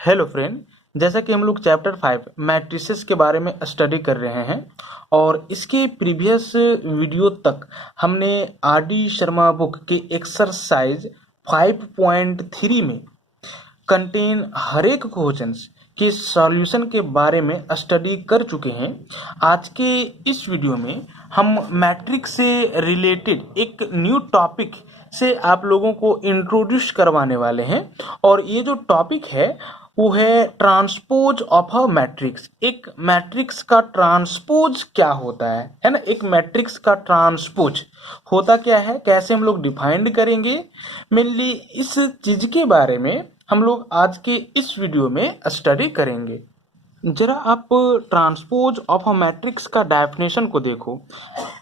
Hello friend. जैसा कि हम लोग चैप्टर 5 मैट्रिसेस के बारे में स्टडी कर रहे हैं और इसके प्रीवियस वीडियो तक हमने आर डी शर्मा बुक के एक्सरसाइज 5.3 में कंटेन हर एक क्वेश्चंस के सॉल्यूशन के बारे में स्टडी कर चुके हैं। आज के इस वीडियो में हम मैट्रिक्स से रिलेटेड एक न्यू टॉपिक से आप लोगों को इंट्रोड्यूस करवाने वाले हैं और ये जो टॉपिक है वो है ट्रांसपोज ऑफ अ मैट्रिक्स। एक मैट्रिक्स का ट्रांसपोज क्या होता है ना। एक मैट्रिक्स का ट्रांसपोज होता क्या है, कैसे हम लोग डिफाइंड करेंगे, मेनली इस चीज के बारे में हम लोग आज के इस वीडियो में स्टडी करेंगे। जरा आप ट्रांसपोज ऑफ अ मैट्रिक्स का डेफिनेशन को देखो।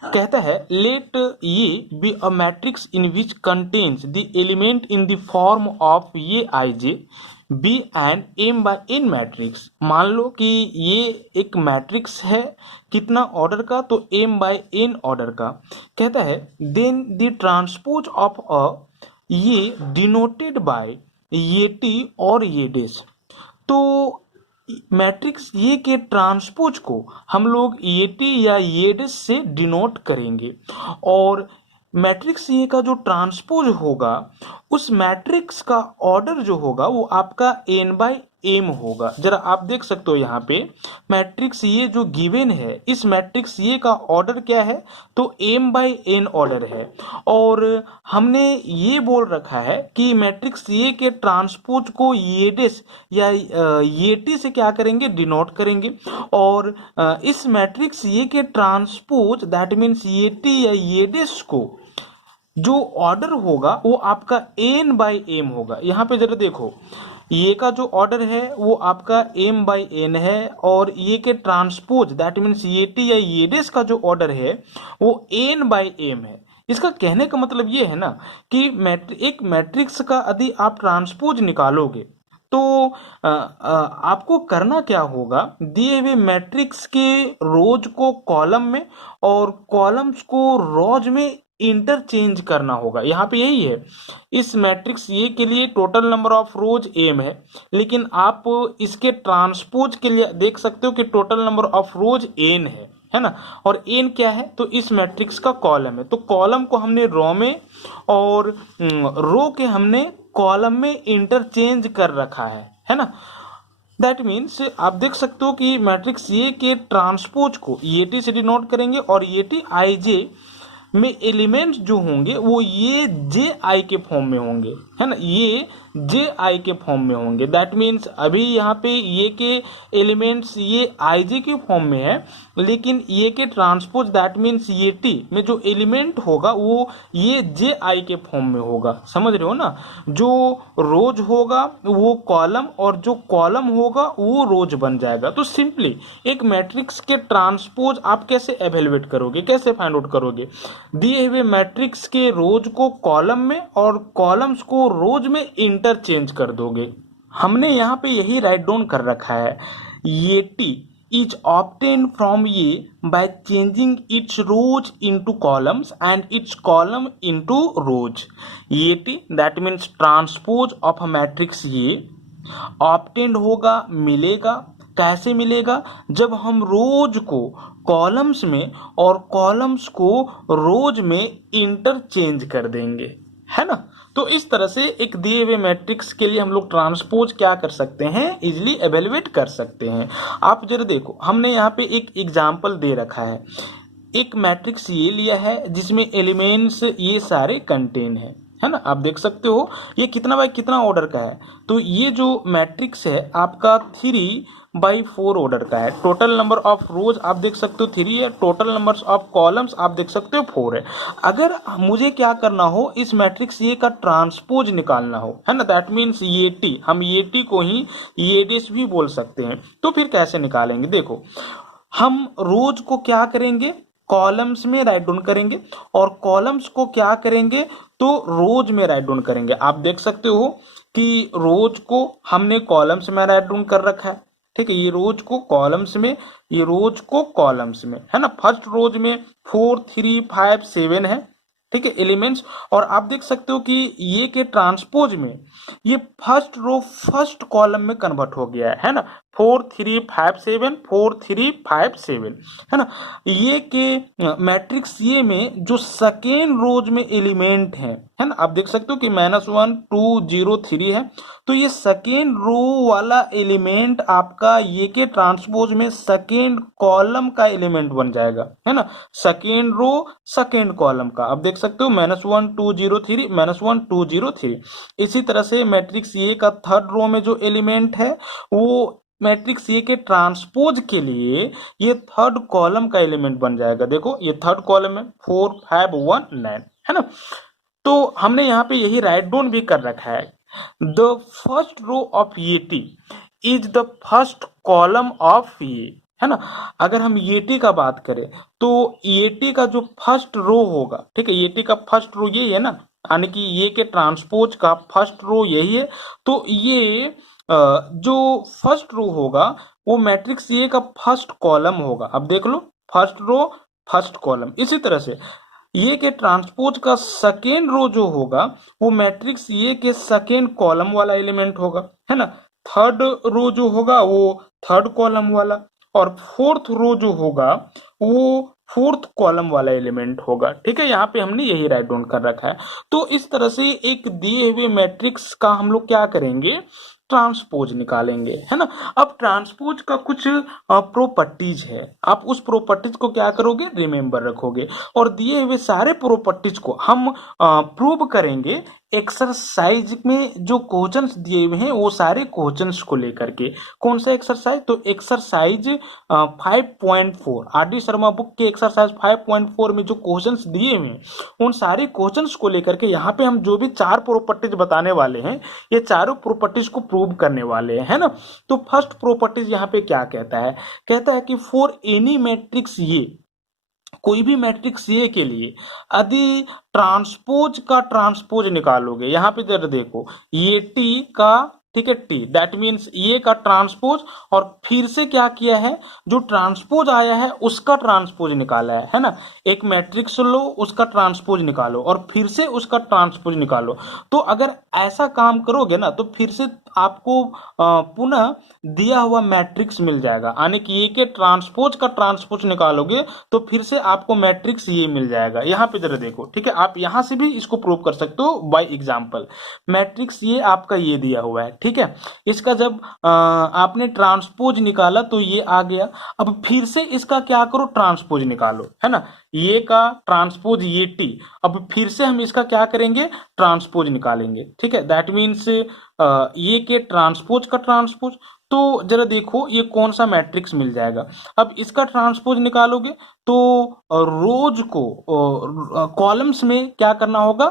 कहता है let A be a matrix in which contains the element in the form of A I J be and M by N matrix. मान लो कि ये एक मैट्रिक्स है, कितना ऑर्डर का, तो एम बाय एन ऑर्डर का। कहता है then the transpose of a A denoted bye ये टी और ये डेस। तो मैट्रिक्स ये के ट्रांसपोज को हम लोग ये टी या ये डेस से डिनोट करेंगे और मैट्रिक्स ये का जो ट्रांसपोज होगा उस मैट्रिक्स का ऑर्डर जो होगा वो आपका एन बाय एम होगा। जरा आप देख सकते हो यहाँ पे मैट्रिक्स ये जो गिवन है, इस मैट्रिक्स ये का ऑर्डर क्या है, तो एम बाय एन ऑर्डर है। और हमने ये बोल रखा है कि मैट्रिक्स ये के ट्रांसपोज को ये डेस या ये टी से क्या करेंगे, डिनोट करेंगे। और इस मैट्रिक्स ये के ट्रांसपोज दैट मीन्स ये टी या ये डेस को जो ऑर्डर होगा वो आपका एन बाय एम होगा। यहाँ पे जरा देखो, ये का जो ऑर्डर है वो आपका एम बाय एन है और ये के ट्रांसपोज दैट मीन्स ये टी या ये डेस का जो ऑर्डर है वो एन बाय एम है। इसका कहने का मतलब ये है ना कि एक मैट्रिक्स का यदि आप ट्रांसपोज निकालोगे तो आपको करना क्या होगा, दिए हुए मैट्रिक्स के रोज को कॉलम में और कॉलम्स को रोज में इंटरचेंज करना होगा। यहाँ पे यही है, इस मैट्रिक्स ये के लिए total number of rows m है, लेकिन आप इसके ट्रांसपोज के लिए देख सकते हो कि total number of rows n है ना। और एन क्या है, तो इस मैट्रिक्स का कॉलम है, तो कॉलम को हमने रो में और रो के हमने कॉलम में इंटरचेंज कर रखा है ना। दैट मीन्स आप देख सकते हो कि मैट्रिक्स ये के ट्रांसपोज को ये टी से डिनोट करेंगे और ये टी आई जे में एलिमेंट्स जो होंगे वो ये जे आई के फॉर्म में होंगे, है ना। ये जे आई के फॉर्म में होंगे। दैट मीन्स अभी यहाँ पे ये के एलिमेंट्स ये आई जे के फॉर्म में है, लेकिन ये के ट्रांसपोज दैट मीन्स ये टी में जो एलिमेंट होगा वो ये जे आई के फॉर्म में होगा। समझ रहे हो ना। जो रोज होगा वो कॉलम और जो कॉलम होगा वो रोज बन जाएगा। तो सिंपली एक मैट्रिक्स के ट्रांसपोज आप कैसे एवेल्युएट करोगे, कैसे फाइंड आउट करोगे, दिए हुए मैट्रिक्स के रोज को कॉलम में और कॉलम्स को रोज में इंटरचेंज कर दोगे। हमने यहाँ पे यही राइट डाउन कर रखा है, ये T is obtained from A by changing its rows into columns and its column into rows. ये T that means transpose of a matrix ये obtained होगा, मिलेगा। कैसे मिलेगा, जब हम रोज को कॉलम्स में और कॉलम्स को रोज में इंटरचेंज कर देंगे, है ना। तो इस तरह से एक दिए हुए मैट्रिक्स के लिए हम लोग ट्रांसपोज क्या कर सकते हैं, इजिली एवेल्युएट कर सकते हैं। आप जरा देखो, हमने यहाँ पे एक एग्जाम्पल दे रखा है। एक मैट्रिक्स ये लिया है जिसमें एलिमेंट्स ये सारे कंटेन है ना। आप देख सकते हो ये कितना बाय कितना ऑर्डर का है, तो ये जो मैट्रिक्स है आपका 3/4 ऑर्डर का है। टोटल नंबर ऑफ रोज आप देख सकते हो 3 है, टोटल नंबर ऑफ कॉलम्स आप देख सकते हो 4 है। अगर मुझे क्या करना हो, इस मैट्रिक्स ये का ट्रांसपोज निकालना हो, है ना, दैट मीन्स ये टी, हम ये टी को ही ये डेस भी बोल सकते हैं। तो फिर कैसे निकालेंगे, देखो हम रोज को क्या करेंगे, कॉलम्स में राइट डाउन करेंगे और कॉलम्स को क्या करेंगे, तो रोज में राइट डाउन करेंगे। आप देख सकते हो कि रोज को हमने कॉलम्स में राइट डाउन कर रखा है, ठीक है। ये रोज को कॉलम्स में, ये रोज को कॉलम्स में, है ना। फर्स्ट रोज में 4 3 5 7 है, ठीक है, एलिमेंट्स। और आप देख सकते हो कि ये के ट्रांसपोज में ये फर्स्ट रो फर्स्ट कॉलम में कन्वर्ट हो गया है ना, 4 3 5 7 4 3 5 7, है ना। ये के मैट्रिक्स ये में जो सेकेंड रोज में एलिमेंट है ना, आप देख सकते हो कि -1 2 0 3 है, तो ये सेकेंड रो वाला एलिमेंट आपका ये के ट्रांसपोज में सेकेंड कॉलम का एलिमेंट बन जाएगा, है ना, सेकेंड रो सेकेंड कॉलम का। आप देख सकते हो -1 2 0 3 -1 2 0 3। इसी तरह से मैट्रिक्स ए का थर्ड रो में जो एलिमेंट है वो मैट्रिक्स ए के ट्रांसपोज के लिए ये थर्ड कॉलम का एलिमेंट बन जाएगा। देखो ये थर्ड कॉलम है 4 5 1 9, है ना। तो हमने यहाँ पे यही राइट डाउन भी कर रखा है, द फर्स्ट रो ऑफ ये T is the first column of ये, है ना। अगर हम ये टी का बात करें तो ये टी का जो फर्स्ट रो होगा, ठीक है, ये टी का फर्स्ट रो यही है ना, यानी कि ये के ट्रांसपोज का फर्स्ट रो यही है, तो ये जो फर्स्ट रो होगा वो मैट्रिक्स ये का फर्स्ट कॉलम होगा। अब देख लो, फर्स्ट रो फर्स्ट कॉलम। इसी तरह से ये के ट्रांसपोज का सेकेंड रो जो होगा वो मैट्रिक्स ये के सेकेंड कॉलम वाला एलिमेंट होगा, है ना। थर्ड रो जो होगा वो थर्ड कॉलम वाला, और फोर्थ रो जो होगा वो फोर्थ कॉलम वाला एलिमेंट होगा, ठीक है। यहाँ पे हमने यही राइट डाउन कर रखा है। तो इस तरह से एक दिए हुए मैट्रिक्स का हम लोग क्या करेंगे, ट्रांसपोज निकालेंगे, है ना। अब ट्रांसपोज का कुछ प्रॉपर्टीज है, आप उस प्रॉपर्टीज को क्या करोगे, रिमेंबर रखोगे, और दिए हुए सारे प्रॉपर्टीज को हम प्रूव करेंगे एक्सरसाइज में जो क्वेश्चंस दिए हुए हैं वो सारे क्वेश्चंस को लेकर के। कौन सा एक्सरसाइज, तो एक्सरसाइज 5.4 आर.डी. शर्मा बुक के एक्सरसाइज 5.4 में जो क्वेश्चंस दिए हुए हैं उन सारे क्वेश्चंस को लेकर के यहाँ पे हम जो भी चार प्रॉपर्टीज बताने वाले हैं ये चारों प्रॉपर्टीज को प्रूव करने वाले हैं, है ना। तो फर्स्ट प्रॉपर्टीज यहाँ पे क्या कहता है कि फॉर एनी मैट्रिक्स ये, कोई भी मैट्रिक्स ये के लिए यदि ट्रांसपोज का ट्रांसपोज निकालोगे, यहाँ पे जरा देखो ये टी का, ठीक है, टी दैट मीन्स ये का ट्रांसपोज, और फिर से क्या किया है, जो ट्रांसपोज आया है उसका ट्रांसपोज निकाला है ना। एक मैट्रिक्स लो उसका ट्रांसपोज निकालो और फिर से उसका ट्रांसपोज निकालो। तो अगर ऐसा काम करोगे ना तो फिर से आपको पुनः दिया हुआ मैट्रिक्स मिल जाएगा, यानी कि ये के ट्रांसपोज का ट्रांसपोज निकालोगे तो फिर से आपको मैट्रिक्स ये मिल जाएगा। यहाँ पे जरा देखो, ठीक है, आप यहाँ से भी इसको प्रूव कर सकते हो बाय एग्जांपल। मैट्रिक्स ये आपका ये दिया हुआ है, ठीक है, इसका जब आपने ट्रांसपोज निकाला तो ये आ गया। अब फिर से इसका क्या करो, ट्रांसपोज निकालो, है ना, ये का ट्रांसपोज ये टी। अब फिर से हम इसका क्या करेंगे, ट्रांसपोज निकालेंगे, ठीक है, दैट मीन्स ये के ट्रांसपोज का ट्रांसपोज। तो जरा देखो ये कौन सा मैट्रिक्स मिल जाएगा। अब इसका ट्रांसपोज निकालोगे तो रोज को कॉलम्स में क्या करना होगा,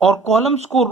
और कॉलम्स को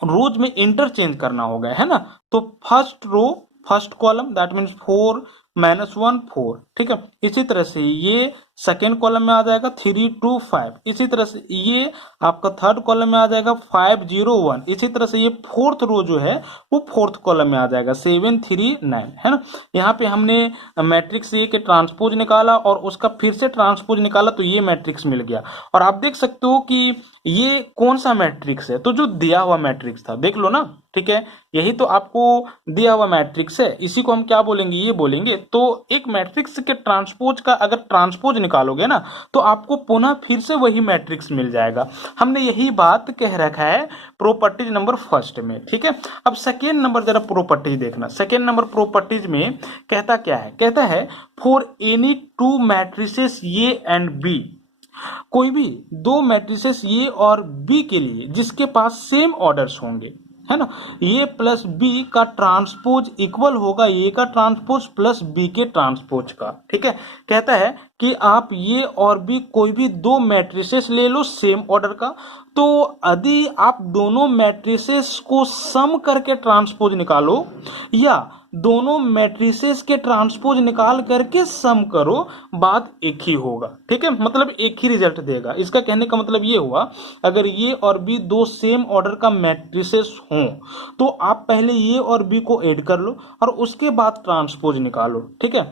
रोज में इंटरचेंज करना होगा, है ना। तो first row first column that means 4 -1 4, ठीक है। इसी तरह से ये सेकेंड कॉलम में आ जाएगा 3 2 5। इसी तरह से ये आपका थर्ड कॉलम में आ जाएगा 5 0 1। इसी तरह से ये फोर्थ रो जो है वो फोर्थ कॉलम में आ जाएगा 7 3 9, है ना। यहाँ पे हमने मैट्रिक्स ए के ट्रांसपोज निकाला और उसका फिर से ट्रांसपोज निकाला तो ये मैट्रिक्स मिल गया। और आप देख सकते हो कि ये कौन सा मैट्रिक्स है, तो जो दिया हुआ मैट्रिक्स था, देख लो ना, ठीक है, यही तो आपको दिया हुआ मैट्रिक्स है, इसी को हम क्या बोलेंगे, ये बोलेंगे। तो एक मैट्रिक्स के ट्रांसपोज का अगर ट्रांसपोज निकालोगे ना तो आपको पुनः फिर से वही मैट्रिक्स मिल जाएगा। हमने यही बात कह रखा है प्रॉपर्टीज नंबर फर्स्ट में, ठीक है। अब सेकेंड नंबर जरा प्रॉपर्टीज देखना। सेकेंड नंबर प्रॉपर्टीज में कहता क्या है, कहता है for any two matrices A and B, कोई भी दो मैट्रिसेस ए और बी के लिए जिसके पास सेम ऑर्डर्स होंगे, है ना, ए प्लस बी का ट्रांसपोज इक्वल होगा ए का ट्रांसपोज प्लस बी के ट्रांसपोज का, ठीक है। कहता है कि आप ए और बी कोई भी दो मैट्रिसेस ले लो सेम ऑर्डर का, तो यदि आप दोनों मैट्रिसेस को सम करके ट्रांसपोज निकालो या दोनों मैट्रिसेस के ट्रांसपोज निकाल करके सम करो, बात एक ही होगा, ठीक है, मतलब एक ही रिजल्ट देगा। इसका कहने का मतलब ये हुआ अगर ए और बी दो सेम ऑर्डर का मैट्रिसेस हों तो आप पहले ए और बी को ऐड कर लो और उसके बाद ट्रांसपोज निकालो, ठीक है,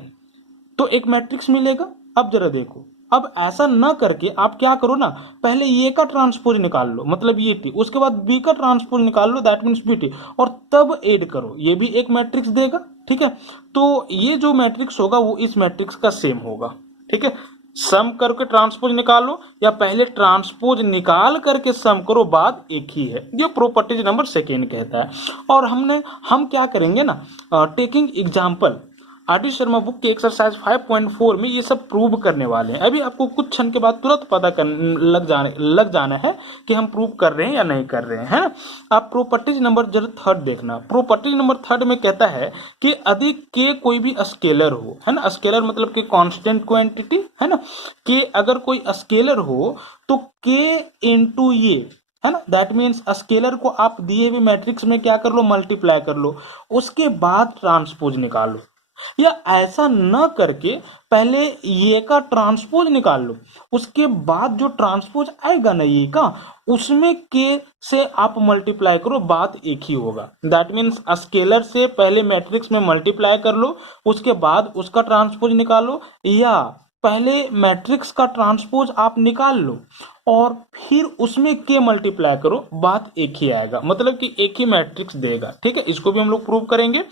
तो एक मैट्रिक्स मिलेगा। अब जरा देखो अब ऐसा ना करके आप क्या करो ना, पहले ए का ट्रांसपोज निकाल लो, मतलब ये टी, उसके बाद बी का ट्रांसपोज निकाल लो, दैट मीन्स बी टी, और तब ऐड करो, ये भी एक मैट्रिक्स देगा। ठीक है, तो ये जो मैट्रिक्स होगा वो इस मैट्रिक्स का सेम होगा। ठीक है, सम करके ट्रांसपोज निकालो या पहले ट्रांसपोज निकाल करके सम करो, बात एक ही है। ये प्रॉपर्टीज नंबर सेकेंड कहता है। और हम क्या करेंगे ना, taking example, RD. Sharma book के एक्सरसाइज 5.4 में ये सब प्रूव करने वाले हैं। अभी आपको कुछ क्षण के बाद तुरंत पता लग जाना है कि हम प्रूव कर रहे हैं या नहीं कर रहे हैं, है ना। आप प्रॉपर्टीज नंबर जरा थर्ड देखना। प्रॉपर्टीज नंबर थर्ड में कहता है कि यदि के कोई भी स्केलर हो, है ना, स्केलर मतलब कि कांस्टेंट क्वांटिटी, है ना, कि अगर कोई स्केलर हो तो के इंटू ये, है ना, दैट मीन्स स्केलर को आप दिए हुए मैट्रिक्स में क्या कर लो, मल्टीप्लाई कर लो, उसके बाद ट्रांसपोज निकालो। या ऐसा न करके पहले ये का ट्रांसपोज निकाल लो, उसके बाद जो ट्रांसपोज आएगा ना ये का, उसमें के से आप मल्टीप्लाई करो, बात एक ही होगा। दैट मीन्स स्केलर से पहले मैट्रिक्स में मल्टीप्लाई कर लो, उसके बाद उसका ट्रांसपोज निकालो, या पहले मैट्रिक्स का ट्रांसपोज आप निकाल लो और फिर उसमें के मल्टीप्लाई करो, बात एक ही आएगा, मतलब कि एक ही मैट्रिक्स देगा। ठीक है, इसको भी हम लोग प्रूव करेंगे।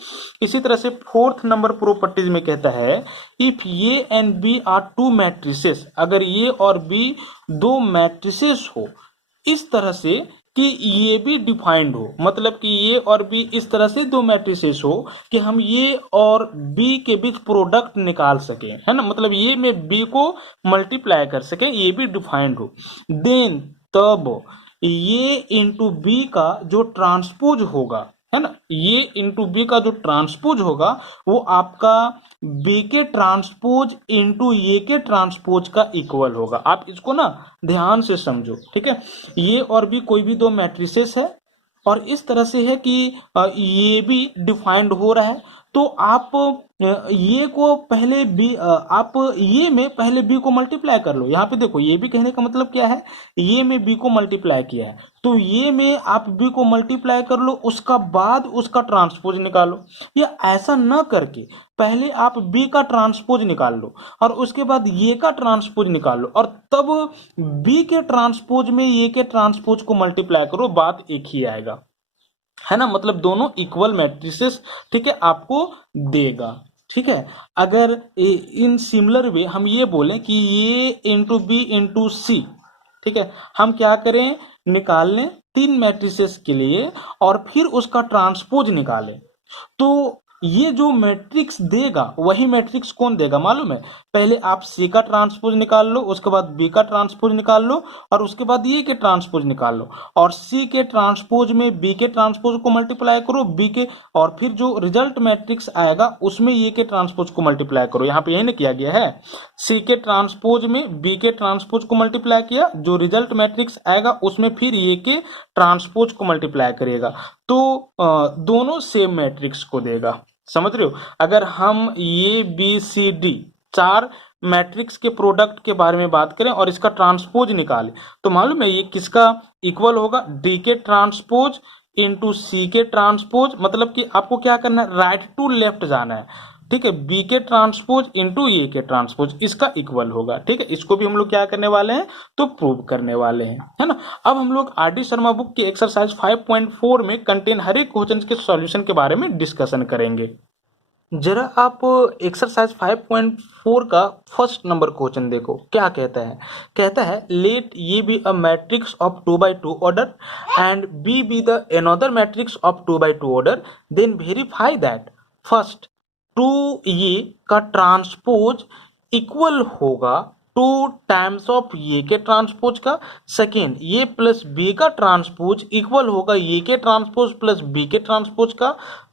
इसी तरह से फोर्थ नंबर प्रॉपर्टीज में कहता है, if A and B are two matrices, अगर ए और बी दो मैट्रिसेस हो इस तरह से कि ये भी डिफाइंड हो, मतलब कि ये और बी इस तरह से दो मैट्रिसेस हो कि हम ये और बी के बीच प्रोडक्ट निकाल सकें, है ना, मतलब ये में बी को मल्टीप्लाई कर सकें, ये भी डिफाइंड हो, देन तब ये इंटू बी का जो ट्रांसपोज होगा, है ना, ये इंटू बी का जो ट्रांसपोज होगा वो आपका बी के ट्रांसपोज इंटू ये के ट्रांसपोज का इक्वल होगा। आप इसको ना ध्यान से समझो। ठीक है, ये और भी कोई भी दो मैट्रिसेस है और इस तरह से है कि ये भी डिफाइंड हो रहा है, तो आप ये को पहले बी, आप ये में पहले बी को मल्टीप्लाई कर लो। यहाँ पे देखो, ये भी कहने का मतलब क्या है, ये में बी को मल्टीप्लाई किया है, तो ये में आप बी को मल्टीप्लाई कर लो, उसका बाद उसका ट्रांसपोज निकालो। या ऐसा न करके पहले आप बी का ट्रांसपोज निकाल लो और उसके बाद ये का ट्रांसपोज निकाल लो और तब बी के ट्रांसपोज में ये के ट्रांसपोज को मल्टीप्लाई करो, बात एक ही आएगा, है ना, मतलब दोनों इक्वल मैट्रिसेस, ठीक है, आपको देगा। ठीक है, अगर इन सिमिलर वे हम ये बोलें कि ये इंटू बी इंटू सी, ठीक है, हम क्या करें, निकाल लें तीन मैट्रिसेस के लिए और फिर उसका ट्रांसपोज निकालें, तो ये जो मैट्रिक्स देगा वही मैट्रिक्स कौन देगा मालूम है, पहले आप सी का ट्रांसपोज निकाल लो, उसके बाद बी का ट्रांसपोज निकाल लो और उसके बाद ये के ट्रांसपोज निकाल लो और सी के ट्रांसपोज में बी के ट्रांसपोज को मल्टीप्लाई करो, बी के, और फिर जो रिजल्ट मैट्रिक्स आएगा उसमें ये के ट्रांसपोज को मल्टीप्लाई करो। यहाँ पे यही ना किया गया है, सी के ट्रांसपोज में बी के ट्रांसपोज को मल्टीप्लाई किया, जो रिजल्ट मैट्रिक्स आएगा उसमें फिर ये के ट्रांसपोज को मल्टीप्लाई करेगा, तो दोनों सेम मैट्रिक्स को देगा। समझ रहे हो, अगर हम ये बी सी डी चार मैट्रिक्स के प्रोडक्ट के बारे में बात करें और इसका ट्रांसपोज निकालें तो मालूम है ये किसका इक्वल होगा, डी के ट्रांसपोज इंटू सी के ट्रांसपोज, मतलब कि आपको क्या करना है, राइट टू लेफ्ट जाना है। ठीक है, बी के ट्रांसपोज इंटू ए के ट्रांसपोज इसका इक्वल होगा। ठीक है, इसको भी हम लोग क्या करने वाले हैं, तो प्रूव करने वाले हैं, है ना। अब हम लोग आर.डी. शर्मा बुक के एक्सरसाइज 5.4 में कंटेन हर एक क्वेश्चन के सॉल्यूशन के बारे में डिस्कशन करेंगे। जरा आप एक्सरसाइज 5.4 का फर्स्ट नंबर क्वेश्चन देखो, क्या कहता है, कहता है let A be a matrix of 2x2 order and B be the another matrix of 2x2 order, then verify that first to A का ट्रांसपोज इक्वल होगा 2 टाइम्स ऑफ ये के ट्रांसपोज का, सेकेंड ये प्लस बी का transpose equal होगा ये के ट्रांसपोज प्लस बी के ट्रांसपोज का,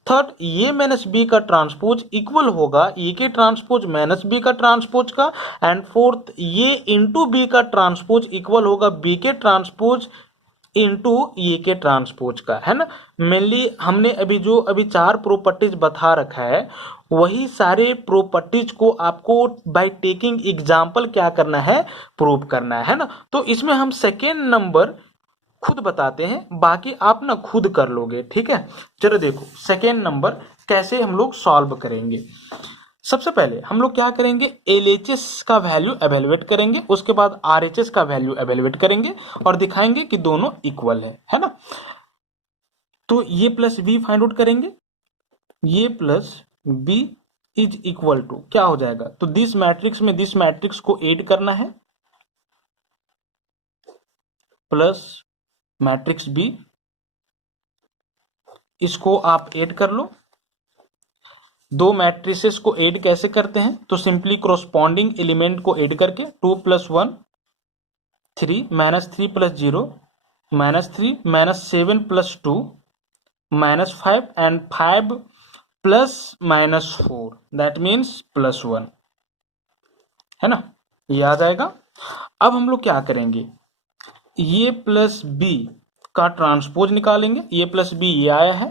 थर्ड ये माइनस बी का ट्रांसपोज इक्वल होगा ये के ट्रांसपोज माइनस बी का ट्रांसपोज का, एंड फोर्थ ये इंटू बी का ट्रांसपोज इक्वल होगा बी के ट्रांसपोज इंटू ये के ट्रांसपोज का, है ना। मेनली हमने अभी चार प्रॉपर्टीज बता रखा है, वही सारे प्रॉपर्टीज को आपको बाय टेकिंग एग्जांपल क्या करना है, प्रूव करना है ना। तो इसमें हम सेकेंड नंबर खुद बताते हैं, बाकी आप ना खुद कर लोगे। ठीक है, चलो देखो सेकेंड नंबर कैसे हम लोग सॉल्व करेंगे। सबसे पहले हम लोग क्या करेंगे, LHS का वैल्यू एवेलुएट करेंगे, उसके बाद RHS का वैल्यू एवेलुएट करेंगे और दिखाएंगे कि दोनों इक्वल है ना। तो ये प्लस बी फाइंड आउट करेंगे, A plus B is equal to क्या हो जाएगा, तो दिस मैट्रिक्स में दिस मैट्रिक्स को ऐड करना है, प्लस मैट्रिक्स बी, इसको आप ऐड कर लो। दो मैट्रिसेस को ऐड कैसे करते हैं, तो सिंपली क्रॉसपॉन्डिंग एलिमेंट को ऐड करके 2 + 1 3 -3 + 0 -3 -7 + 2 -5 एंड 5 ± 4 दैट मीन्स +1 है ना, ये आ जाएगा। अब हम लोग क्या करेंगे, ये प्लस बी का ट्रांसपोज निकालेंगे, ये प्लस बी ये आया है,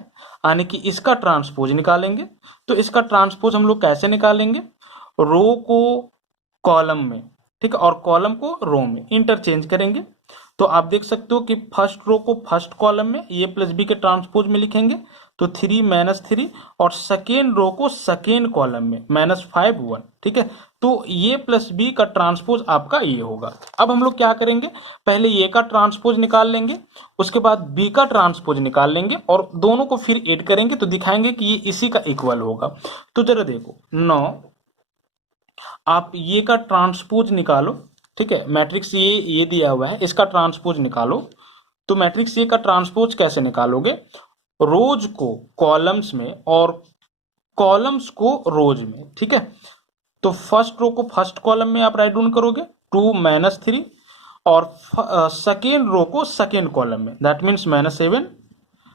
यानी कि इसका ट्रांसपोज निकालेंगे। तो इसका ट्रांसपोज हम लोग कैसे निकालेंगे, रो को कॉलम में, ठीक है, और कॉलम को रो में इंटरचेंज करेंगे। तो आप देख सकते हो कि फर्स्ट रो को फर्स्ट कॉलम में ये प्लस बी के ट्रांसपोज में लिखेंगे, तो 3 -3, और सेकेंड रो को सेकेंड कॉलम में -5 1, ठीक है। तो ये प्लस बी का ट्रांसपोज आपका ये होगा। अब हम लोग क्या करेंगे, पहले ये का ट्रांसपोज निकाल लेंगे, उसके बाद बी का ट्रांसपोज निकाल लेंगे और दोनों को फिर ऐड करेंगे तो दिखाएंगे कि ये इसी का इक्वल होगा। तो जरा देखो, 9 आप ये का ट्रांसपोज निकालो, ठीक है, मैट्रिक्स ये दिया हुआ है, इसका ट्रांसपोज निकालो। तो मैट्रिक्स ये का ट्रांसपोज कैसे निकालोगे, रोज को कॉलम्स में और कॉलम्स को रोज में, ठीक है। तो फर्स्ट रो को फर्स्ट कॉलम में आप राइट डाउन करोगे 2 -3, और सेकेंड रो को सेकेंड कॉलम में, that means -7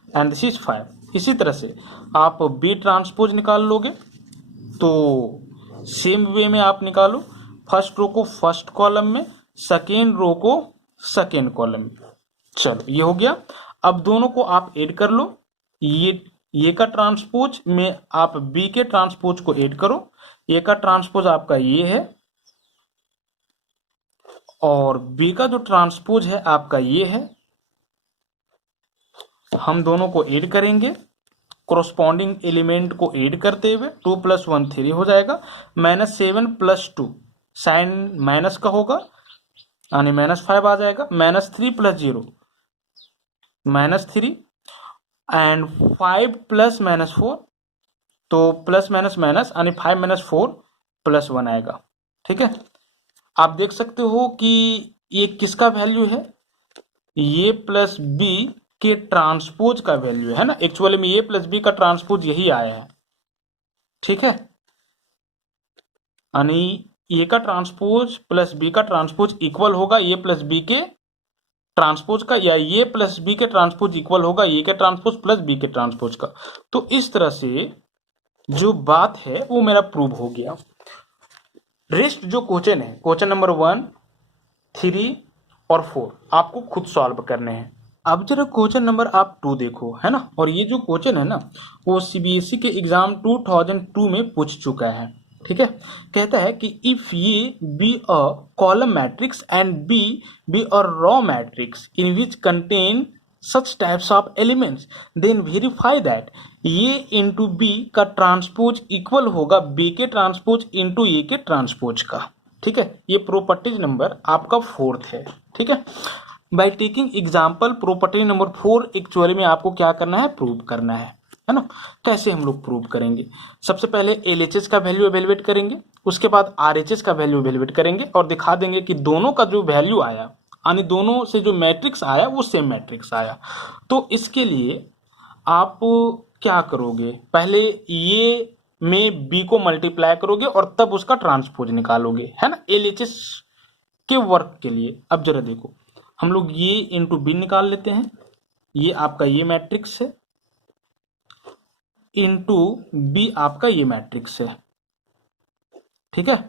and this is 5। इसी तरह से आप बी ट्रांसपोज निकाल लोगे, तो सेम वे में आप निकालो, फर्स्ट रो को फर्स्ट कॉलम में, सेकेंड रो को सेकेंड कॉलम में। चलो ये हो गया। अब दोनों को आप ऐड कर लो, ये का ट्रांसपोज में आप बी के ट्रांसपोज को ऐड करो, ये का ट्रांसपोज आपका ये है और बी का जो ट्रांसपोज है आपका ये है। हम दोनों को ऐड करेंगे, कोरोस्पॉन्डिंग एलिमेंट को ऐड करते हुए 2 + 1 3 हो जाएगा, -7 + 2 साइन माइनस का होगा यानी -5 आ जाएगा, -3 + 0 -3 एंड 5 ± 4, तो प्लस माइनस माइनस यानी 5 - 4 +1 आएगा, ठीक है। आप देख सकते हो कि ये किसका वैल्यू है, ये प्लस बी के ट्रांसपोज का वैल्यू है ना, एक्चुअली में ये प्लस बी का ट्रांसपोज यही आया है, ठीक है। यानी ए का ट्रांसपोज प्लस बी का ट्रांसपोज इक्वल होगा ये प्लस बी के ट्रांसपोज का, या ये प्लस बी के ट्रांसपोज इक्वल होगा ये के ट्रांसपोज प्लस बी के ट्रांसपोज का। तो इस तरह से जो बात है वो मेरा प्रूव हो गया। रेस्ट जो क्वेश्चन है, क्वेश्चन नंबर 1, 3 और 4 आपको खुद सॉल्व करने हैं। अब जरा क्वेश्चन नंबर आप 2 देखो, है ना, और ये जो क्वेश्चन है ना वो सीबीएसई के एग्जाम 2002 में पूछ चुका है, ठीक है। कहता है कि if A be a column matrix and B be a row matrix in which contain such types of elements, then verify that A into B का ट्रांसपोज इक्वल होगा बी के ट्रांसपोज इंटू ए के transpose का, ठीक है। ये properties number आपका 4th है, ठीक है। By taking example property number 4 actually में आपको क्या करना है, प्रूव करना है ना। कैसे हम लोग प्रूव करेंगे, सबसे पहले LHS का वैल्यू एवेलुएट करेंगे, उसके बाद RHS का वैल्यू एवेलुएट करेंगे और दिखा देंगे कि दोनों का जो वैल्यू आया यानी दोनों से जो मैट्रिक्स आया वो सेम मैट्रिक्स आया। तो इसके लिए आप क्या करोगे, पहले ये में बी को मल्टीप्लाई करोगे और तब उसका ट्रांसपोज निकालोगे, है ना, LHS के वर्क के लिए। अब जरा देखो, हम लोग ये इंटू बी निकाल लेते हैं, ये आपका ये मैट्रिक्स है इंटू बी आपका ये मैट्रिक्स है, ठीक है।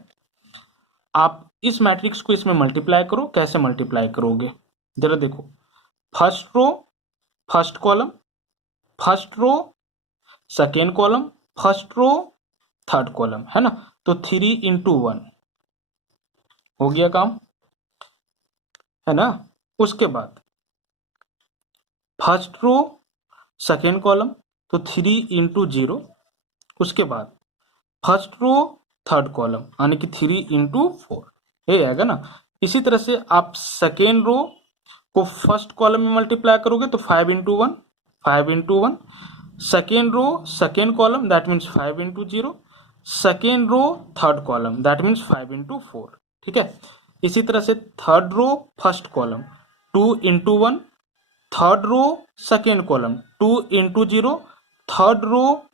आप इस मैट्रिक्स को इसमें मल्टीप्लाई करो, कैसे मल्टीप्लाई करोगे जरा देखो, first row first column, first row second column, first row third column, है ना। तो 3 × 1 हो गया काम, है ना। उसके बाद फर्स्ट रो सेकेंड कॉलम, तो 3 × 0, उसके बाद फर्स्ट रो थर्ड कॉलम, यानी कि 3 इंटू 4 ये आएगा ना। इसी तरह से आप सेकेंड रो को फर्स्ट कॉलम में मल्टीप्लाई करोगे तो 5 into 1, 5 into 1, second row second column that means 5 into 0, second row third column that means 5 into 4, ठीक है। इसी तरह से third row first column 2 into 1, third row second column 2 into 0, third row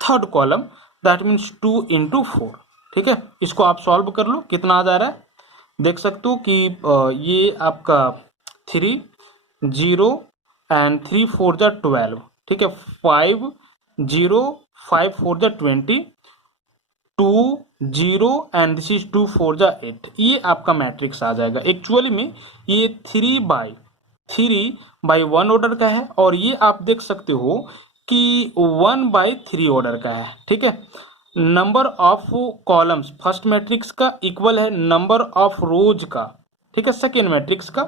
third column that means 2 into 4, ठीक है। इसको आप solve कर लो, कितना आ जा रहा है देख सकते हो कि ये आपका 3 0 एंड 3 4 जा 12, ठीक है। 5 0 5 4 जा 20, 2 0 एंड दिस इज 2 4 जा 8, ये आपका मैट्रिक्स आ जाएगा। एक्चुअली में ये 3/1 ऑर्डर का है और ये आप देख सकते हो कि 1/3 ऑर्डर का है, ठीक है। Number of columns first matrix का इक्वल है नंबर ऑफ रोज का, ठीक है, सेकेंड मैट्रिक्स का।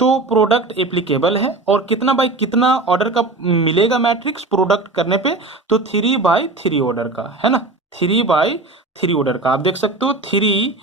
तो प्रोडक्ट एप्लीकेबल है और कितना बाई कितना ऑर्डर का मिलेगा मैट्रिक्स प्रोडक्ट करने पे, तो 3/3 ऑर्डर का है ना, 3/3 ऑर्डर का। आप देख सकते हो 3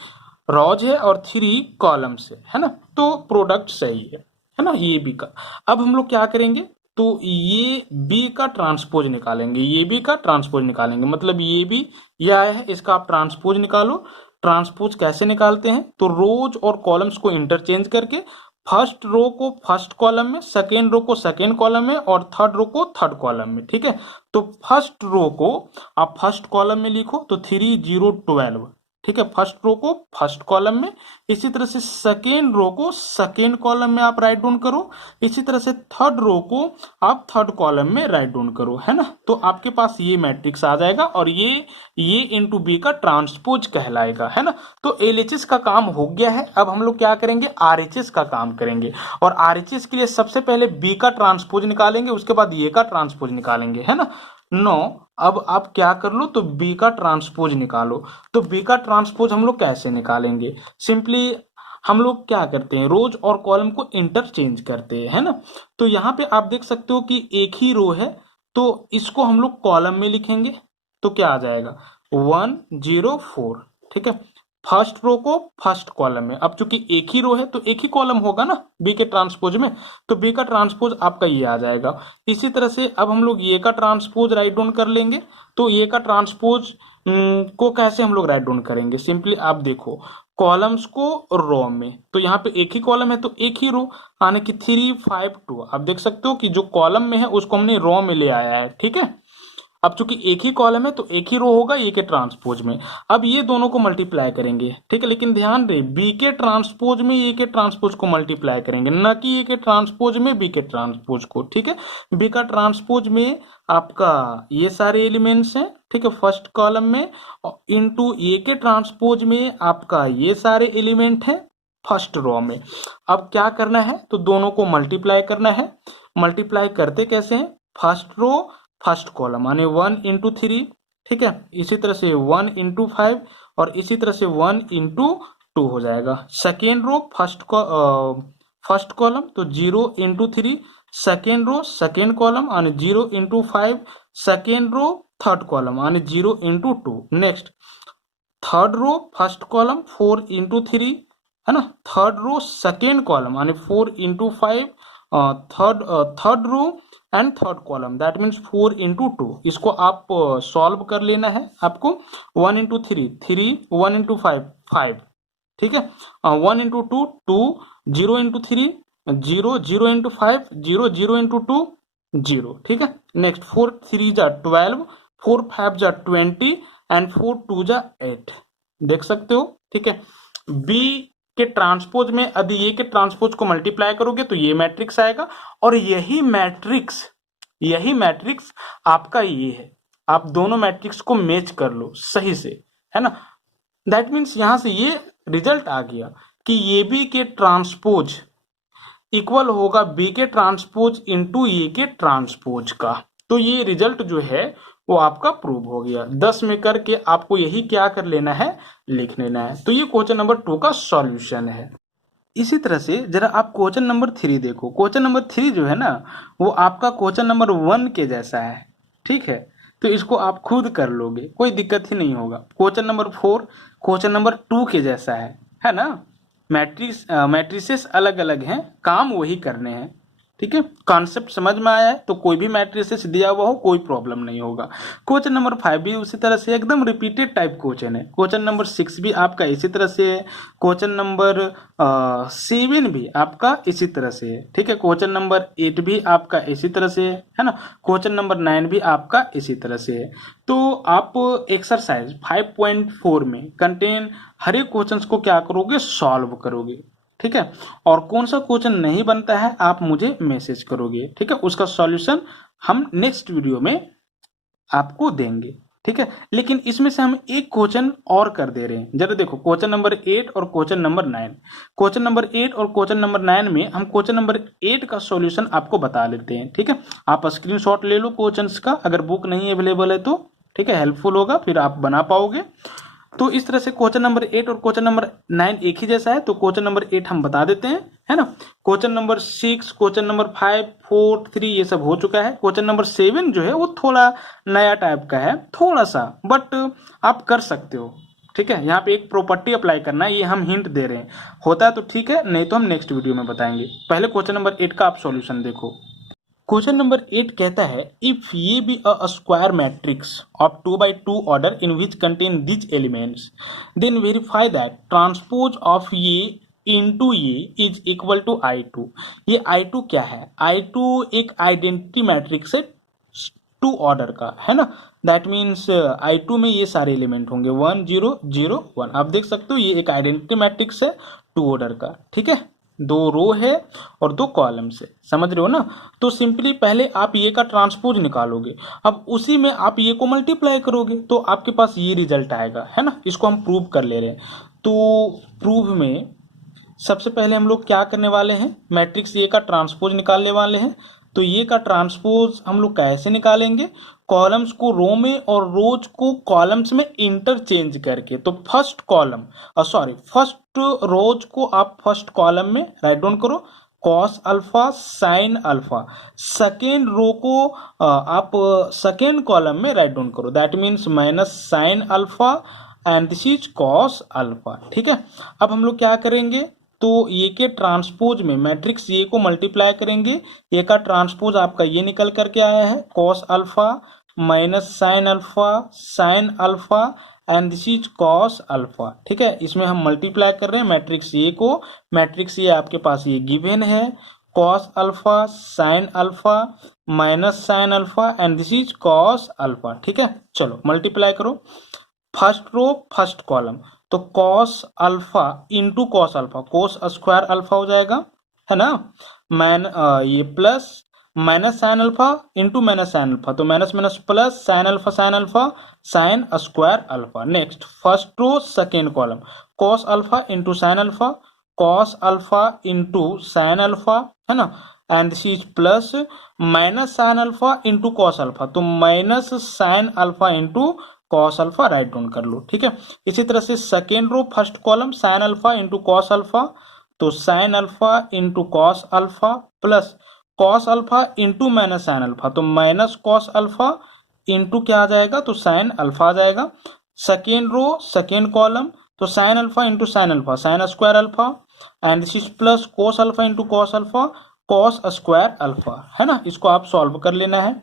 रॉज है और 3 कॉलम्स है ना, तो प्रोडक्ट सही है ना ये बी का। अब हम लोग क्या करेंगे, तो ये बी का ट्रांसपोज निकालेंगे, ये बी का ट्रांसपोज निकालेंगे, मतलब ये बी ये आया है इसका आप ट्रांसपोज निकालो। ट्रांसपोज कैसे निकालते हैं, तो रोज और कॉलम्स को इंटरचेंज करके फर्स्ट रो को फर्स्ट कॉलम में, सेकेंड रो को सेकेंड कॉलम में और थर्ड रो को थर्ड कॉलम में, ठीक है। तो फर्स्ट रो को आप फर्स्ट कॉलम में लिखो तो 3 0 12, ठीक है, फर्स्ट रो को फर्स्ट कॉलम में। इसी तरह से सेकेंड रो को सेकेंड कॉलम में आप राइट डाउन करो, इसी तरह से थर्ड रो को आप थर्ड कॉलम में राइट डाउन करो, है ना। तो आपके पास ये मैट्रिक्स आ जाएगा और ये इनटू बी का ट्रांसपोज कहलाएगा, है ना। तो एलएचएस का काम हो गया है। अब हम लोग क्या करेंगे, आरएचएस का काम करेंगे और आरएचएस के लिए सबसे पहले बी का ट्रांसपोज निकालेंगे, उसके बाद ये का ट्रांसपोज निकालेंगे, है ना। नो अब आप क्या कर लो, तो बी का ट्रांसपोज निकालो। तो बी का ट्रांसपोज हम लोग कैसे निकालेंगे, सिंपली हम लोग क्या करते हैं, रोज और कॉलम को इंटरचेंज करते हैं, है ना। तो यहाँ पे आप देख सकते हो कि एक ही रो है तो इसको हम लोग कॉलम में लिखेंगे, तो क्या आ जाएगा 1 0 4, ठीक है। फर्स्ट रो को फर्स्ट कॉलम में, अब चूंकि एक ही रो है तो एक ही कॉलम होगा ना बी के ट्रांसपोज में, तो बी का ट्रांसपोज आपका ये आ जाएगा। इसी तरह से अब हम लोग ये का ट्रांसपोज राइट डाउन कर लेंगे। तो ये का ट्रांसपोज को कैसे हम लोग राइट डाउन करेंगे, सिंपली आप देखो कॉलम्स को रो में, तो यहाँ पे एक ही कॉलम है तो एक ही रो, यानी कि 3 5 2। आप देख सकते हो कि जो कॉलम में है उसको हमने रो में ले आया है, ठीक है। अब चूंकि एक ही कॉलम है तो एक ही रो होगा ए के ट्रांसपोज में। अब ये दोनों को मल्टीप्लाई करेंगे, ठीक है, लेकिन ध्यान रहे बी के ट्रांसपोज में ए के ट्रांसपोज को मल्टीप्लाई करेंगे, न कि ए के ट्रांसपोज में बी के ट्रांसपोज को, ठीक है। बी का ट्रांसपोज में आपका ये सारे एलिमेंट्स हैं, ठीक है, फर्स्ट कॉलम में, इनटू ए के ट्रांसपोज में आपका ये सारे एलिमेंट हैं फर्स्ट रो में। अब क्या करना है, तो दोनों को मल्टीप्लाई करना है। मल्टीप्लाई करते कैसे हैं, फर्स्ट रो फर्स्ट कॉलम यानी 1 इंटू 3, ठीक है। इसी तरह से 1 इंटू 5 और इसी तरह से 1 इंटू 2 हो जाएगा। सेकेंड रो फर्स्ट कॉलम तो 0 into 3, second row second column यानी 0 into 5, second row third column यानी 0 into 2। Next third row first column 4 into 3, है ना। थर्ड रो सेकेंड कॉलम यानी 4 into 5, third row and third column that means 4 into 2। इसको आप solve कर लेना है आपको। 1 इंटू 3 3, 1 इंटू 5 5, ठीक है। 1 इंटू 2 2, 0 इंटू 3 0, 0 इंटू 5 0, 0 इंटू 2 0, ठीक है। नेक्स्ट 4 3 जा 12, 4 5 जा 20 एंड 4 2 जा 8, देख सकते हो, ठीक है। बी के ट्रांसपोज में यदि ए के ट्रांसपोज को मल्टीप्लाई करोगे तो ये मैट्रिक्स आएगा और यही मैट्रिक्स आपका ये है। आप दोनों मैट्रिक्स को मैच कर लो सही से, है ना। दैट मीन्स यहां से ये रिजल्ट आ गया कि ये बी के ट्रांसपोज इक्वल होगा बी के ट्रांसपोज इंटू ए के ट्रांसपोज का। तो ये रिजल्ट जो है वो आपका प्रूव हो गया। 10 में करके आपको यही क्या कर लेना है, लिख लेना है। तो ये क्वेश्चन नंबर 2 का सॉल्यूशन है। इसी तरह से जरा आप क्वेश्चन नंबर 3 देखो। क्वेश्चन नंबर 3 जो है ना वो आपका क्वेश्चन नंबर 1 के जैसा है, ठीक है। तो इसको आप खुद कर लोगे, कोई दिक्कत ही नहीं होगा। क्वेश्चन नंबर 4 क्वेश्चन नंबर 2 के जैसा है ना। मैट्रिसेस अलग अलग हैं, काम वही करने हैं, ठीक है। कॉन्सेप्ट समझ में आया है तो कोई भी मैट्रिसेस दिया हुआ हो कोई प्रॉब्लम नहीं होगा। क्वेश्चन नंबर 5 भी उसी तरह से एकदम रिपीटेड टाइप क्वेश्चन है। क्वेश्चन नंबर 6 भी आपका इसी तरह से है। क्वेश्चन नंबर 7 भी आपका इसी तरह से है, ठीक है। क्वेश्चन नंबर 8 भी आपका इसी तरह से है ना। क्वेश्चन नंबर 9 भी आपका इसी तरह से है। तो आप एक्सरसाइज 5.4 में कंटेन हर एक क्वेश्चन को क्या करोगे, सॉल्व करोगे, ठीक है। और कौन सा क्वेश्चन नहीं बनता है आप मुझे मैसेज करोगे, ठीक है। उसका सॉल्यूशन हम नेक्स्ट वीडियो में आपको देंगे, ठीक है। लेकिन इसमें से हम एक क्वेश्चन और कर दे रहे हैं, जरा देखो। क्वेश्चन नंबर 8 और क्वेश्चन नंबर 9, क्वेश्चन नंबर 8 और क्वेश्चन नंबर 9 में हम क्वेश्चन नंबर 8 का सॉल्यूशन आपको बता लेते हैं, ठीक है। आप स्क्रीनशॉट ले लो क्वेश्चंस का, अगर बुक नहीं अवेलेबल है तो, ठीक है, हेल्पफुल होगा, फिर आप बना पाओगे। तो इस तरह से क्वेश्चन नंबर 8 और क्वेश्चन नंबर 9 एक ही जैसा है, तो क्वेश्चन नंबर 8 हम बता देते हैं, है ना। क्वेश्चन नंबर 6, क्वेश्चन नंबर 5, 4, 3 ये सब हो चुका है। क्वेश्चन नंबर 7 जो है वो थोड़ा नया टाइप का है, थोड़ा सा, बट आप कर सकते हो, ठीक है। यहाँ पे एक प्रॉपर्टी अप्लाई करना है, ये हम हिंट दे रहे हैं, होता है तो ठीक है, नहीं तो हम नेक्स्ट वीडियो में बताएंगे। पहले क्वेश्चन नंबर 8 का आप सॉल्यूशन देखो। क्वेश्चन नंबर 8 कहता है if A be a square matrix of 2x2 order in which contain this elements then verify that transpose of A into A is equal to I2। ये I2 क्या है, I2 एक identity matrix है 2 order का, है ना। That means I2 में ये सारे एलिमेंट होंगे 1 0 0 1। आप देख सकते हो ये एक आइडेंटिटी मैट्रिक्स है 2 ऑर्डर का, ठीक है। 2 रो है और 2 कॉलम से, समझ रहे हो ना। तो सिंपली पहले आप ये का ट्रांसपोज निकालोगे, अब उसी में आप ये को मल्टीप्लाई करोगे तो आपके पास ये रिजल्ट आएगा, है ना। इसको हम प्रूव कर ले रहे हैं। तो प्रूव में सबसे पहले हम लोग क्या करने वाले हैं, मैट्रिक्स ये का ट्रांसपोज निकालने वाले हैं। तो ये का ट्रांसपोज हम लोग कैसे निकालेंगे, कॉलम्स को रो में और रोज को कॉलम्स में इंटरचेंज करके। तो फर्स्ट रोज को आप फर्स्ट कॉलम में राइट डाउन करो cos alpha sine alpha, second row को आप सेकेंड कॉलम में राइट डाउन करो, that means minus sine alpha and this is cos alpha, ठीक है। अब हम लोग क्या करेंगे, तो ये के ट्रांसपोज में मैट्रिक्स ये को मल्टीप्लाई करेंगे, ये का ट्रांसपोज आपका ये निकल करके आया है cos alpha minus sine alpha and this is cos alpha, ठीक है। इसमें हम मल्टीप्लाई कर रहे हैं मैट्रिक्स ये को, मैट्रिक्स ये आपके पास ये गिवन है cos alpha sine alpha minus sine alpha and this is cos alpha, ठीक है। चलो मल्टीप्लाई करो, फर्स्ट रो फर्स्ट कॉलम, तो cos alpha into cos alpha, cos square alpha हो जाएगा, है ना। ये plus minus sine alpha into minus sine alpha, तो minus minus plus sine alpha sine square alpha. Next first row second column, cos alpha into sine alpha, cos alpha into sine alpha, है ना, and this is plus minus sine alpha into cos alpha, तो minus sine alpha into cos alpha right down कर लो, ठीक है। इसी तरह से second row first column sine alpha into cos alpha, तो sine alpha into cos alpha plus cos alpha into minus sine alpha, तो माइनस कॉस अल्फा इंटू क्या आ जाएगा, तो साइन अल्फा आ जाएगा। सेकेंड रो सेकेंड कॉलम, तो sine alpha into sine alpha sine square alpha and this is plus cos alpha into cos alpha cos square alpha, है ना। इसको आप सॉल्व कर लेना है।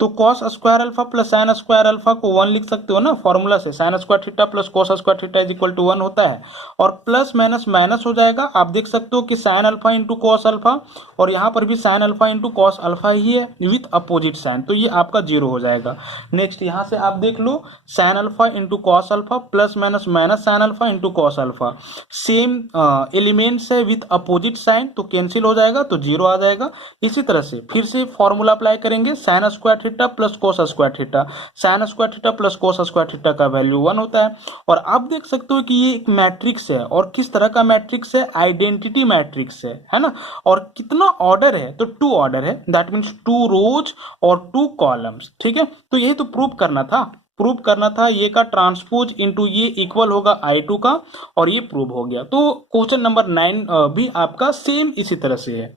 तो cos square alpha plus sine square alpha को 1 लिख सकते हो ना फॉर्मूला से, sine square theta plus cos square theta is equal to 1 होता है, और प्लस माइनस माइनस हो जाएगा। आप देख सकते हो कि sine alpha into cos alpha, और यहाँ पर भी sine alpha into cos alpha ही है विथ अपोजिट साइन, तो ये आपका 0 हो जाएगा। नेक्स्ट यहाँ से आप देख लो sine alpha into cos alpha plus minus minus sine alpha into cos alpha, same elements है विथ अपोजिट साइन, तो कैंसिल हो जाएगा, तो 0 आ जाएगा। इसी तरह से फिर से फॉर्मूला अप्लाई करेंगे, sign square theta plus cos square theta, sign square theta plus cos square theta का वैल्यू 1 होता है। और आप देख सकते हो कि ये एक मैट्रिक्स है, और किस तरह का मैट्रिक्स है, आइडेंटिटी मैट्रिक्स है ना। और कितना ऑर्डर है, तो 2 ऑर्डर है, दैट मीन्स 2 रोज और 2 कॉलम्स, ठीक है। तो यही तो प्रूव करना था, ये का ट्रांसपोज इंटू ये इक्वल होगा I2 का, और ये प्रूव हो गया। तो क्वेश्चन नंबर 9 भी आपका सेम इसी तरह से है।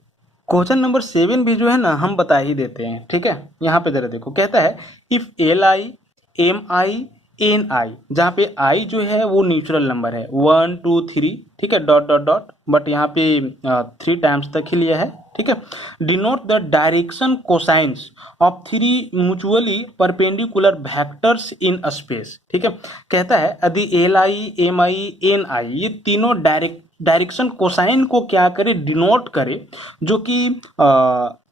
क्वेश्चन नंबर 7 भी जो है ना हम बता ही देते हैं, ठीक है। यहाँ पे जरा देखो, कहता है if L I M I N I, जहाँ पे आई जो है वो न्यूचुरल नंबर है 1 2 3, ठीक है, डॉट डॉट डॉट, बट यहाँ पे 3 टाइम्स तक ही लिया है, ठीक है। Denote the direction cosines of 3 mutually perpendicular vectors in space, ठीक है। कहता है यदि L I M I N I ये तीनों डायरेक्शन कोसाइन को क्या करे, डिनोट करे, जो कि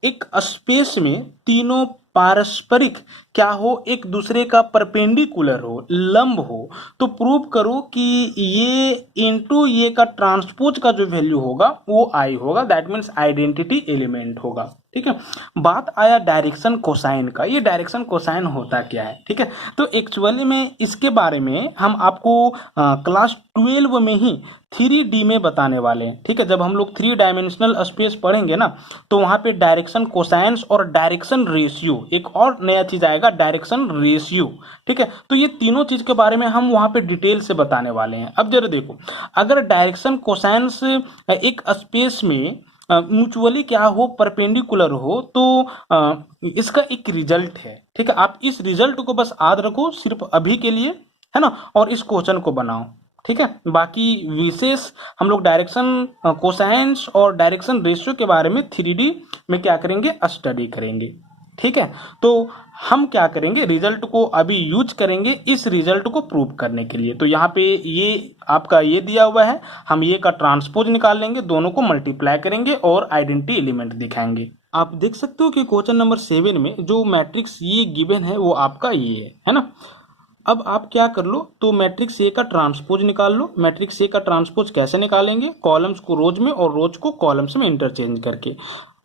एक स्पेस में तीनों पारस्परिक क्या हो, एक दूसरे का परपेंडिकुलर हो, लंब हो, तो प्रूव करो कि ये इनटू ये का ट्रांसपोज का जो वैल्यू होगा वो आई होगा, दैट मीन्स आइडेंटिटी एलिमेंट होगा, ठीक है। बात आया डायरेक्शन कोसाइन का, ये डायरेक्शन कोसाइन होता क्या है, ठीक है। तो एक्चुअली में इसके बारे में हम आपको क्लास 12 में ही 3D में बताने वाले हैं, ठीक है। जब हम लोग 3 डायमेंशनल स्पेस पढ़ेंगे ना, तो वहां पे डायरेक्शन कोसाइंस और डायरेक्शन रेशियो, एक और नया चीज आएगा डायरेक्शन रेशियो, ठीक है। तो ये तीनों चीज के बारे में हम वहां पे डिटेल से बताने वाले हैं। अब जरा देखो, अगर डायरेक्शन कोसाइंस एक स्पेस में म्यूचुअली क्या हो, परपेंडिकुलर हो, तो इसका एक रिजल्ट है, ठीक है। आप इस रिजल्ट को बस याद रखो सिर्फ अभी के लिए, है ना, और इस क्वेश्चन को बनाओ, ठीक है। बाकी विशेष हम लोग डायरेक्शन कोसाइंस और डायरेक्शन रेशियो के बारे में 3D में क्या करेंगे, स्टडी करेंगे, ठीक है। तो हम क्या करेंगे, रिजल्ट को अभी यूज करेंगे इस रिजल्ट को प्रूव करने के लिए। तो यहाँ पे ये आपका ये दिया हुआ है, हम ये का ट्रांसपोज निकाल लेंगे, दोनों को मल्टीप्लाई करेंगे और आइडेंटिटी एलिमेंट दिखाएंगे। आप देख सकते हो कि क्वेश्चन नंबर 7 में जो मैट्रिक्स ये गिवन है वो आपका ये है ना। अब आप क्या कर लो, तो मैट्रिक्स ए का ट्रांसपोज निकाल लो। मैट्रिक्स ए का ट्रांसपोज कैसे निकालेंगे, कॉलम्स को रोज में और रोज को कॉलम्स में इंटरचेंज करके।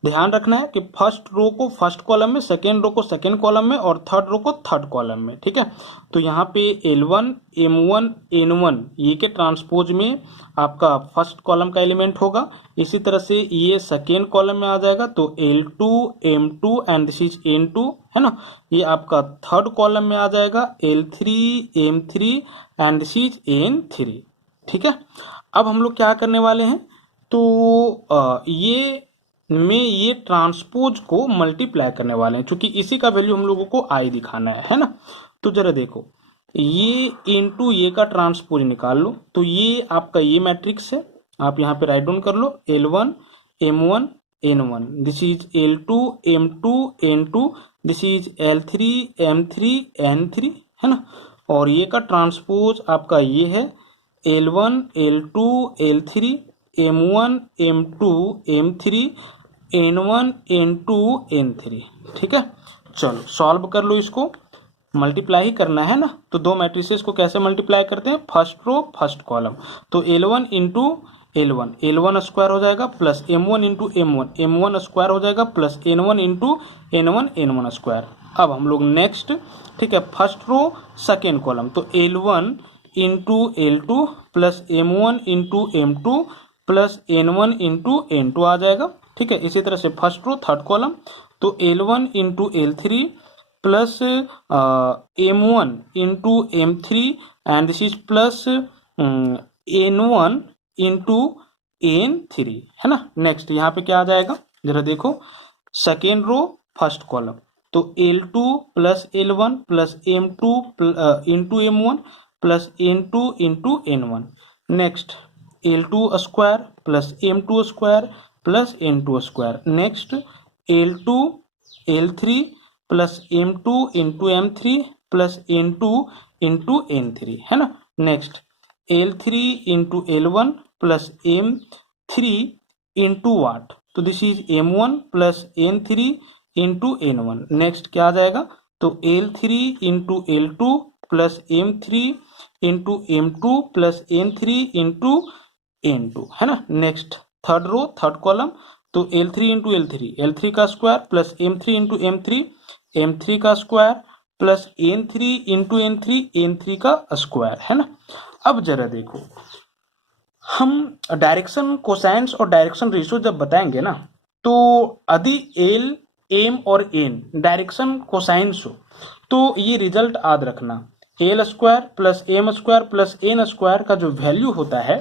ध्यान रखना है कि फर्स्ट रो को फर्स्ट कॉलम में, सेकेंड रो को सेकेंड कॉलम में और थर्ड रो को थर्ड कॉलम में, ठीक है। तो यहाँ पे L1 M1 N1 ये के ट्रांसपोज में आपका फर्स्ट कॉलम का एलिमेंट होगा। इसी तरह से ये सेकेंड कॉलम में आ जाएगा, तो L2 M2 and this is N2, है ना। ये आपका थर्ड कॉलम में आ जाएगा L3 M3 and this is N3, ठीक है। अब हम लोग क्या करने वाले हैं, तो ये ट्रांसपोज को मल्टीप्लाई करने वाले हैं, क्योंकि इसी का वैल्यू हम लोगों को आई दिखाना है ना। तो जरा देखो, ये इनटू ये का ट्रांसपोज निकाल लो, तो ये आपका ये मैट्रिक्स है, आप यहाँ पे राइट डाउन कर लो, L1 M1 N1, this is L2 M2 N2, this is L3 M3 N3, है ना। और ये का ट्रांसपोज आपका ये है L1 L2 L3 M1 M2 M3 N1 N2 N3, ठीक है। चलो सॉल्व कर लो, इसको मल्टीप्लाई ही करना है ना। तो दो मैट्रिसेस को कैसे मल्टीप्लाई करते हैं, फर्स्ट रो फर्स्ट कॉलम, तो L1 इंटू L1 स्क्वायर हो जाएगा, plus M1 into M1 square हो जाएगा, plus N1 into N1 square. अब हम लोग नेक्स्ट, ठीक है, फर्स्ट रो सेकेंड कॉलम, तो L1 into L2 plus M1 into M2 plus N1 into N2 आ जाएगा, ठीक है। इसी तरह से फर्स्ट रो थर्ड कॉलम, तो L1 into L3 plus M1 into M3 and this is plus N1 into N3, है ना। नेक्स्ट यहाँ पे क्या आ जाएगा, जरा देखो, सेकेंड रो फर्स्ट कॉलम, तो L2 plus L1 plus M2 into M1 plus N2 into N1। Next L2 square plus M2 square plus N2 square. Next L2 L3 plus M2 into M3 plus N2 into N3, है ना। Next L3 into L1 plus M3 into what, तो this is M1 plus N3 into N1। Next क्या आ जाएगा, तो L3 into L2 plus M3 into M2 plus N3 into N2, है ना। Next third row third column, तो L3 into L3 का square plus M3 into M3 का square plus N3 into N3 का स्क्वायर, है ना। अब जरा देखो, हम डायरेक्शन कोसाइंस और डायरेक्शन रेशियो जब बताएंगे ना, तो यदि L M और N डायरेक्शन कोसाइंस हो, तो ये रिजल्ट याद रखना, L square plus M square plus N square का जो वैल्यू होता है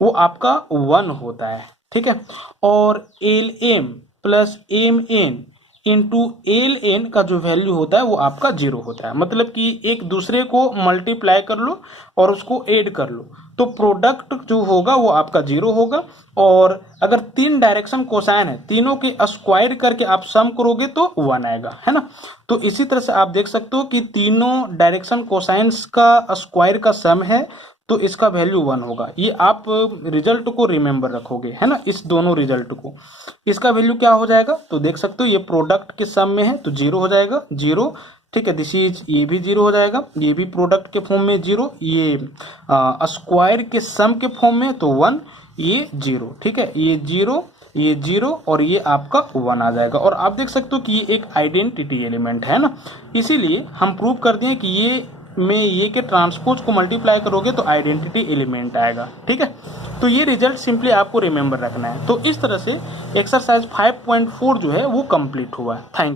वो आपका 1 होता है, ठीक है। और L M plus M N into L N का जो वैल्यू होता है वो आपका 0 होता है। मतलब कि एक दूसरे को मल्टीप्लाई कर लो और उसको ऐड कर लो तो प्रोडक्ट जो होगा वो आपका 0 होगा। और अगर 3 डायरेक्शन कोसाइन है, तीनों के स्क्वायर करके आप सम करोगे तो 1 आएगा, है ना। तो इसी तरह से आप देख सकते हो कि तीनों डायरेक्शन कोसाइंस का स्क्वायर का सम है तो इसका वैल्यू 1 होगा। ये आप रिजल्ट को रिमेंबर रखोगे, है ना, इस दोनों रिजल्ट को। इसका वैल्यू क्या हो जाएगा तो देख सकते हो ये प्रोडक्ट के सम में है तो 0 हो जाएगा, 0। ठीक है, दिस इज, ये भी 0 हो जाएगा, ये भी प्रोडक्ट के फॉर्म में 0, ये स्क्वायर के सम के फॉर्म में तो 1, ये 0। ठीक है, ये 0, ये 0 और ये आपका 1 आ जाएगा। और आप देख सकते हो कि ये एक आइडेंटिटी एलिमेंट है ना, इसीलिए हम प्रूव कर दिए कि ये में ये के ट्रांसपोज को मल्टीप्लाई करोगे तो आइडेंटिटी एलिमेंट आएगा। ठीक है, तो ये रिजल्ट सिंपली आपको रिमेंबर रखना है। तो इस तरह से एक्सरसाइज 5.4 जो है वो कंप्लीट हुआ है। थैंक